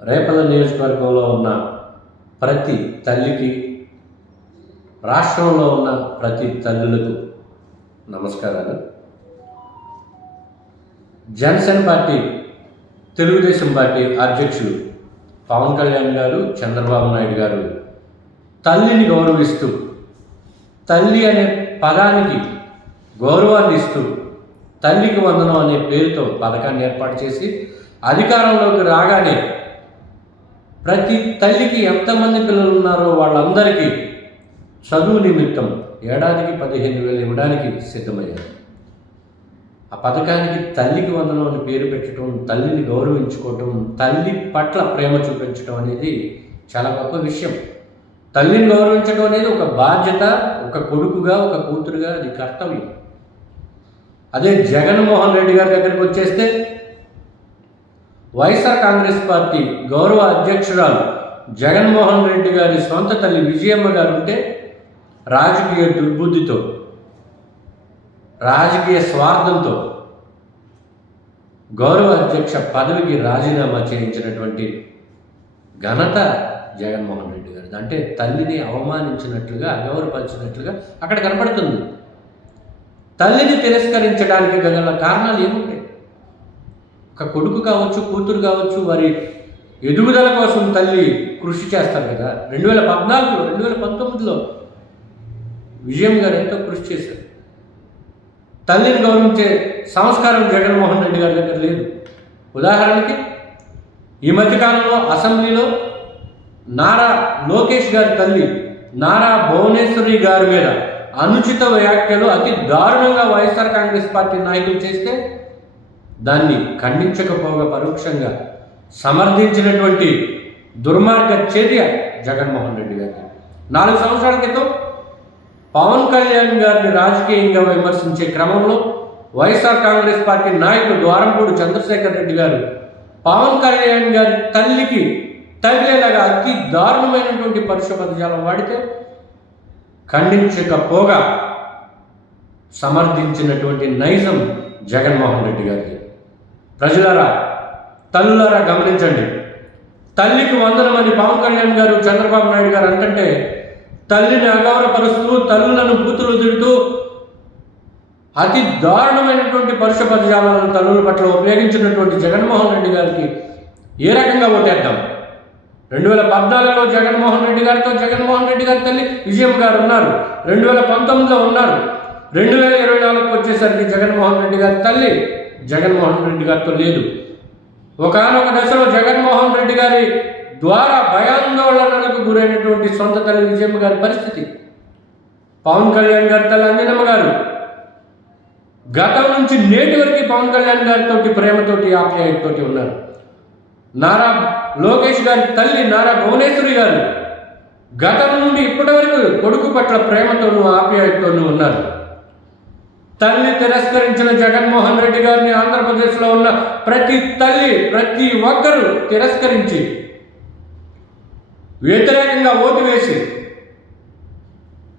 రేపల్ల నియోజకవర్గంలో ఉన్న ప్రతి తల్లికి, రాష్ట్రంలో ఉన్న ప్రతి తల్లులకు నమస్కారాలు. జనసేన పార్టీ, తెలుగుదేశం పార్టీ అధ్యక్షులు పవన్ కళ్యాణ్ గారు, చంద్రబాబు నాయుడు గారు తల్లిని గౌరవిస్తూ, తల్లి అనే పదానికి గౌరవాన్ని ఇస్తూ తల్లికి వందనం అనే పేరుతో పథకాన్ని ఏర్పాటు చేసి అధికారంలోకి రాగానే ప్రతి తల్లికి ఎంతమంది పిల్లలు ఉన్నారో వాళ్ళందరికీ చదువు నిమిత్తం ఏడాదికి 15,000 ఇవ్వడానికి సిద్ధమయ్యారు. ఆ పథకానికి తల్లికి వందనం అని పేరు పెట్టడం, తల్లిని గౌరవించుకోవటం, తల్లి పట్ల ప్రేమ చూపించడం అనేది చాలా గొప్ప విషయం. తల్లిని గౌరవించడం అనేది ఒక బాధ్యత, ఒక కొడుకుగా, ఒక కూతురుగా అది కర్తవ్యం. అదే జగన్మోహన్ రెడ్డి గారి దగ్గరికి వచ్చేస్తే, వైఎస్ఆర్ కాంగ్రెస్ పార్టీ గౌరవ అధ్యక్షురాలు జగన్మోహన్ రెడ్డి గారి సొంత తల్లి విజయమ్మ గారు ఉంటే రాజకీయ దుర్బుద్ధితో, రాజకీయ స్వార్థంతో గౌరవ అధ్యక్ష పదవికి రాజీనామా చేయించినటువంటి ఘనత జగన్మోహన్ రెడ్డి గారిది. అంటే తల్లిని అవమానించినట్లుగా, అగౌరవపరిచినట్లుగా అక్కడ కనపడుతుంది. తల్లిని తిరస్కరించడానికి గల కారణాలు ఏముంటాయి? ఒక కొడుకు కావచ్చు, కూతురు కావచ్చు, వారి ఎదుగుదల కోసం తల్లి కృషి చేస్తారు కదా. 2014లో, 2019లో విజయం గారు ఎంతో కృషి చేశారు. తల్లిని గౌరవించే సంస్కారం జగన్మోహన్ రెడ్డి గారి దగ్గర లేదు. ఉదాహరణకి ఈ మధ్యకాలంలో అసెంబ్లీలో నారా లోకేష్ గారి తల్లి నారా భువనేశ్వరి గారి మీద అనుచిత వ్యాఖ్యలు అతి దారుణంగా వైఎస్ఆర్ కాంగ్రెస్ పార్టీ నాయకులు చేస్తే దాన్ని ఖండించకపోగా పరోక్షంగా సమర్థించినటువంటి దుర్మార్గ చర్య జగన్మోహన్ రెడ్డి గారికి. 4 సంవత్సరాల క్రితం పవన్ కళ్యాణ్ గారిని రాజకీయంగా విమర్శించే క్రమంలో వైఎస్ఆర్ కాంగ్రెస్ పార్టీ నాయకుడు ద్వారంపూడి చంద్రశేఖర్ రెడ్డి గారు పవన్ కళ్యాణ్ గారి తల్లికి తగిలేలాగా అతి దారుణమైనటువంటి పరుష పదజాలం వాడితే ఖండించకపోగా సమర్థించినటువంటి నైజం జగన్మోహన్ రెడ్డి గారికి. ప్రజలారా, తల్లులారా గమనించండి. తల్లికి వందనమని పవన్ కళ్యాణ్ గారు, చంద్రబాబు నాయుడు గారు అంటుంటే తల్లిని అగౌరవపరుస్తూ, తల్లులను బూతులు తిడుతూ అతి దారుణమైనటువంటి పరుష పదజాలను తల్లుల పట్ల ఉపయోగించినటువంటి జగన్మోహన్ రెడ్డి గారికి ఏ రకంగా ఓటేద్దాం? 2014లో జగన్మోహన్ రెడ్డి గారితో జగన్మోహన్ రెడ్డి గారి తల్లి విజయమ్మ గారు ఉన్నారు, 2019లో ఉన్నారు. 2024కి వచ్చేసరికి జగన్మోహన్ రెడ్డి గారి తల్లి జగన్మోహన్ రెడ్డి గారితో లేదు. ఒకానొక దశలో జగన్మోహన్ రెడ్డి గారి ద్వారా భయాందోళనలకు గురైనటువంటి సొంత తల్లి విజయమ్మ గారి పరిస్థితి. పవన్ కళ్యాణ్ గారి తల్లి అంజనమ్మ గారు గతం నుంచి నేటి వరకు పవన్ కళ్యాణ్ గారితో ప్రేమతోటి, ఆప్యాయతతోటి ఉన్నారు. నారా లోకేష్ గారి తల్లి నారా భువనేశ్వరి గారు గతం నుండి ఇప్పటి వరకు కొడుకు పట్ల ప్రేమతోనూ, ఆప్యాయతతోనూ ఉన్నారు. తల్లి తిరస్కరించిన జగన్మోహన్ రెడ్డి గారిని ఆంధ్రప్రదేశ్లో ఉన్న ప్రతి తల్లి, ప్రతి ఒక్కరూ తిరస్కరించి వ్యతిరేకంగా ఓటు వేసి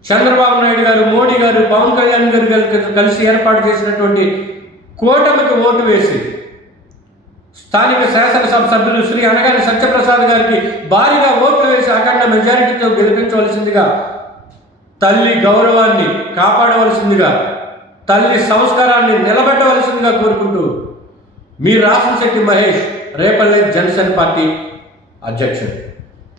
చంద్రబాబు నాయుడు గారు, మోడీ గారు, పవన్ కళ్యాణ్ గారు కలిసి ఏర్పాటు చేసినటువంటి కూటమికి ఓటు వేసి స్థానిక శాసనసభ సభ్యులు శ్రీ అనగాని సత్యప్రసాద్ గారికి భారీగా ఓట్లు వేసి అఖండ మెజారిటీతో గెలిపించవలసిందిగా, తల్లి గౌరవాన్ని కాపాడవలసిందిగా, తల్లి సంస్కారాన్ని నిలబెట్టవలసిందిగా కోరుకుంటూ మీ రాసంశెట్టి మహేష్, రేపల్లె జనసేన పార్టీ అధ్యక్షుడు.